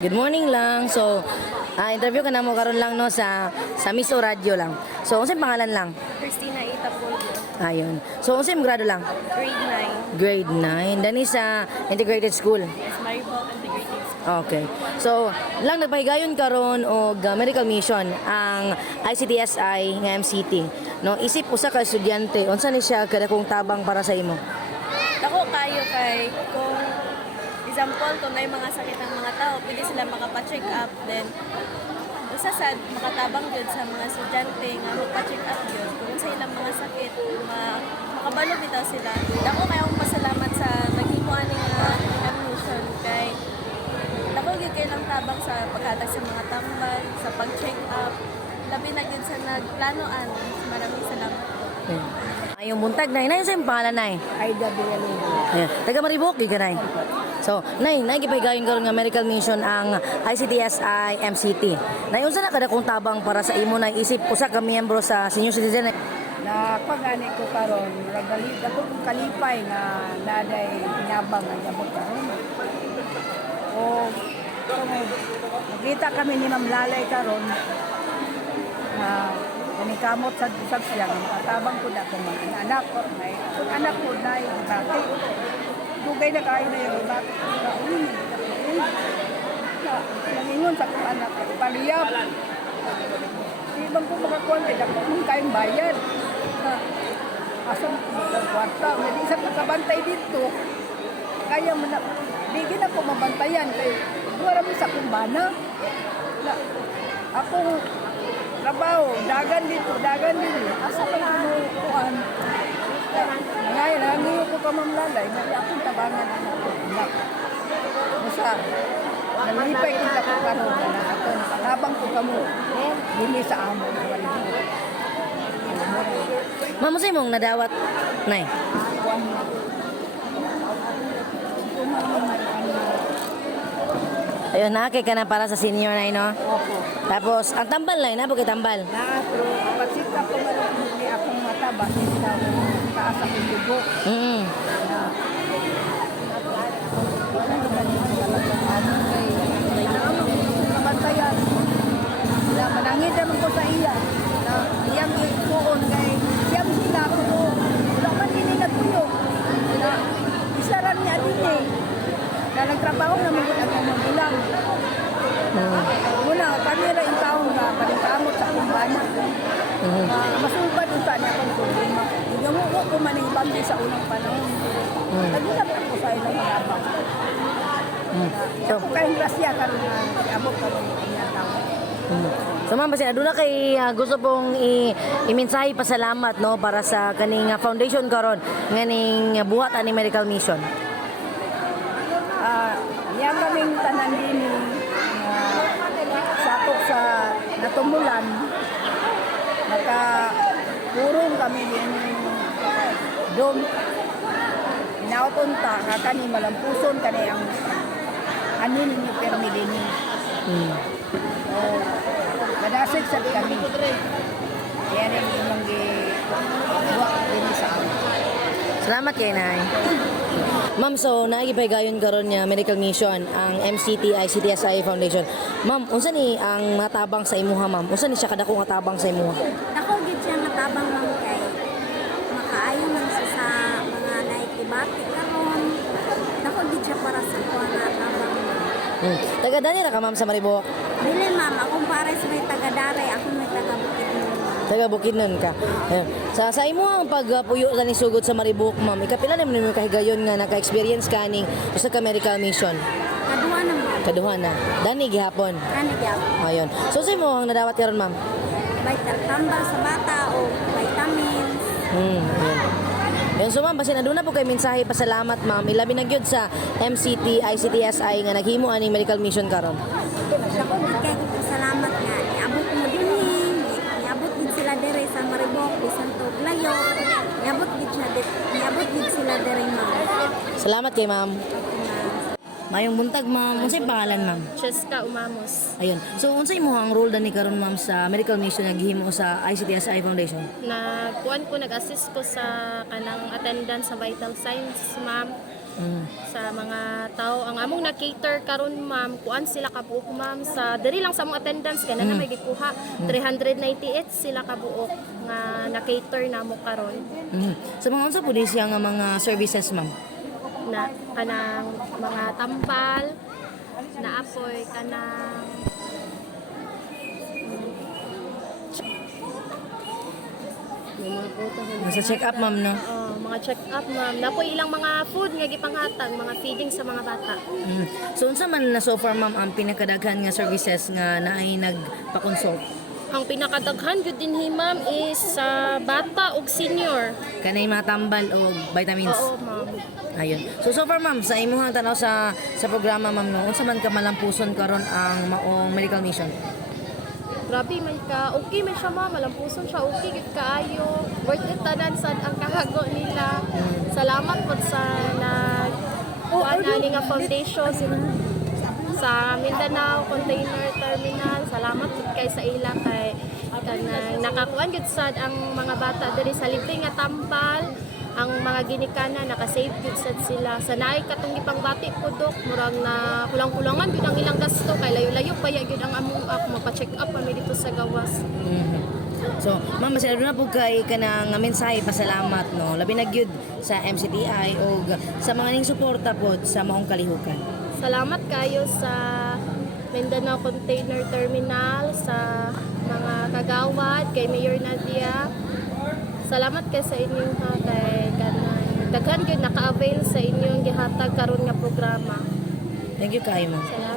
Good morning lang. So, ah, interview ka na mo karon lang no sa sa Miss O Radio lang. So, unsay pangalan lang? Christina Itapulgo, Ayun. So, unsay grado lang? grade 9, Grade 9. Dani sa integrated school. is Maribel Integrated School. Okay. So, lang nagpahigayon karon og uh, medical mission ang ICTSI nga MCT. No, isip usa ka estudyante, unsa ni siya kada kong tabang para sa imo? Ako kayo kay kung example kung may mga sakit ng mga tao, pwede sila makapa-check up then usa sad makatabang jud sa mga estudyante nga magpa-check up jud kung sa ilang mga sakit ma makabalo bitaw sila. Dako kay akong pasalamat sa naghimo ani nga admission kay dako gyud kay lang tabang sa paghatag sa mga tambal, sa pag-check up. Labi na gyud sa nagplanoan. Maraming salamat. Ayun. Ayong buntag nay, nay sa pangalan nay. Aida Villalobos. Ayan. Taga Maribok, ka nay. So, nay, nay, gipahigayon karon nga medical mission ang ICTSI MCT. Nay, unsa na kada kong tabang para sa imo na isip usa ka miyembro sa senior citizen? Na pagani ko karon, ragali ako kung kalipay nga naday pinabang nga yabot karon. O kung nakita kami ni Ma'am Lalay karon na kanikamot sa usab siya makatabang ko na kung mga anak ko may kung anak ko na yung bati. Dugay na kayo na yung bati. Kauli. Nangingon sa kong anak ko, paliyap. Di bang ko makakuha kay dako kung kayong bayad. Na, asang kwarta, may isang nakabantay dito. Kaya mo na, bigyan ako mabantayan kay wala mo sa kumbana. Na, trabaho, dagan dito, dagan dito. Asa pa na kuhan? Ngayon, nangiyo ko ka mamlalay, may akong tabangan ang anak. Basta, nalipay ko sa karon na ako, habang ko kamo, dili sa amo. Ma'am, unsa imong nadawat? Nay. Ayun, na kay ka na para sa senior nay, no? Opo. Tapos, ang tambal na kay tambal. Na, pero pagsit ako malapit ni akong mata, bakit sa taas ako dugo. Mm. Na, kabantayan. Na, manangin naman ko sa iya. Na, iyang ikuon kay siyam sila ko. Wala man din nagpuyo. Na, isa ran niya din eh. Na nagtrabaho naman ko ang mga bilang. Mm. Muna, kami rin yung taong nga, sa kumbana. Mm. Uh, masubad unta niya akong problema. Yung mo ko man yung sa unang panahon. Mm. Nagulat ako sa ilang habang. Mm. So, Ako kayong grasya karon nga abot ka mo niya tao. Mm. So ma'am, basin aduna kay ah, gusto pong i imensahe pasalamat no para sa kaning ah, foundation karon nganing ah, buhat ani medical mission. Ah, niya kaming tanan din uh, sakop sa natumulan. Naka purong kami din dom Inauton ta nga kani malampuson kani ang anin ninyo permi din Mm. Oh, madasig sa kami. Yan ang imong gi buwak din sa amin. Salamat kay Nay. Ma'am, so naigipahigayon karon niya medical mission ang MCT ICTSI Foundation. Ma'am, unsa ni ang matabang sa imuha, ma'am? Unsa ni siya kadako nga tabang sa imuha? Ako gid siya natabang lang kay makaayo man siya sa mga naitibati karon. Ako gid siya para sa kuha nga tabang. Mm. Taga dani ra ka ma'am sa Maribok. Dili ma'am, akong pares may taga-dare, ako may taga-bukid Taga Bukidnon ka. Ayun. Sa sa imo ang pagpuyo sa nisugod sa Maribok, ma'am. Ikapila na mo kahigayon nga naka-experience kaning usa ka medical mission. Kaduha na. Kaduha na. Dani gihapon. Kani gyud. Ayun. So sa imo ang nadawat karon, ma'am? Vitamin tambal sa bata o vitamins. Hmm. Ayun. Ayun, so ma'am, basin aduna po kay mensahe pasalamat, ma'am. Ilabi na gyud sa MCT ICTSI nga naghimo ani medical mission karon. Ako gid kay salamat nga niabot mo dinhi. Niabot gid sila dire sa Maribok, bisan to layo. Niabot gid siya niabot gid sila dire ma'am. Salamat kay ma'am. Mayong buntag, ma'am. Unsay pangalan, ma'am? Cheska Umamos. Ayun. So unsay mo ang role dani karon, ma'am, sa medical mission nga gihimo sa ICTSI Foundation? na kuan ko nag-assist ko sa kanang attendance sa vital signs ma'am Mm. sa mga tao ang among na-cater karon ma'am kuan sila kabuok ma'am sa diri lang sa among attendance kaya na may gikuha 398 sila kabuok nga na-cater namo karon Mm. Sa mga unsa din siya nga mga services, ma'am? na kanang mga tambal na apoy kanang Sa check-up, ma'am, no? oh, mga check up ma'am na po ilang mga food nga gipanghatag mga feeding sa mga bata Mm. So, unsa man na so far, ma'am, ang pinakadaghan nga services nga naay nagpa-consult? ang pinakadaghan gyud dinhi ma'am is sa bata ug senior Kanay mga tambal o vitamins? oo ma'am Ayun. So, so far, ma'am, sa imuhang tanaw sa sa programa, ma'am, no, unsa man ka malampuson karon ang maong medical mission? Grabe man ka, okay man siya ma'am, malampuson siya, okay gid kaayo. Worth it tanan sad ang kahago nila. Salamat po sa nag oh, nga foundation sa Mindanao Container Terminal. Salamat po kay sa ila kay kanang nakakuan gid sad ang mga bata diri sa libre nga tambal ang mga ginikana nakasave gid sad sila sa naay katong gipangbati po dok murag na kulang-kulangan gyud ang ilang gasto kay layo-layo pa ya gyud ang among up mapa-check up kami dito sa gawas Mhm. So, ma'am, masyado na po kay ka nga mensahe pasalamat, no? Labi na gyud sa MCTI o sa mga ning suporta po sa maong kalihukan. Salamat kayo sa Mindanao Container Terminal, sa mga kagawad, kay Mayor Nadia. Salamat kay sa inyong ha, kay daghan gyud naka-avail sa inyong gihatag karon nga programa. Thank you kayo, ma'am. Salamat.